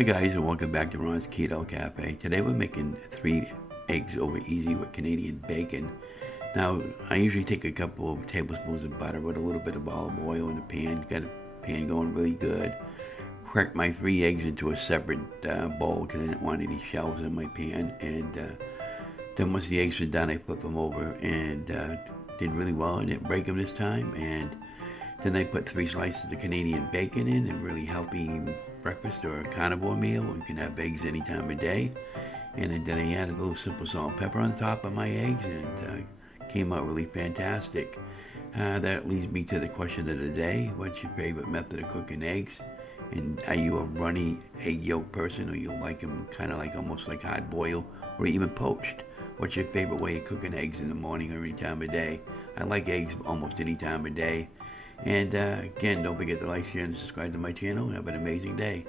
Hi guys, and welcome back to Ron's Keto Cafe. Today we're making 3 eggs over easy with Canadian bacon. Now, I usually take a couple of tablespoons of butter with a little bit of olive oil in the pan. Got a pan going really good. Cracked my 3 eggs into a separate bowl because I didn't want any shells in my pan. And then once the eggs were done, I flipped them over and did really well. I didn't break them this time. And then I put 3 slices of Canadian bacon in, a really healthy breakfast or a carnivore meal. You can have eggs any time of day. And then I added a little simple salt and pepper on top of my eggs, and came out really fantastic. That leads me to the question of the day. What's your favorite method of cooking eggs? And are you a runny egg yolk person, or you like them kind of like almost like hard boiled or even poached? What's your favorite way of cooking eggs in the morning or any time of day? I like eggs almost any time of day. And again, don't forget to like, share, and subscribe to my channel. Have an amazing day.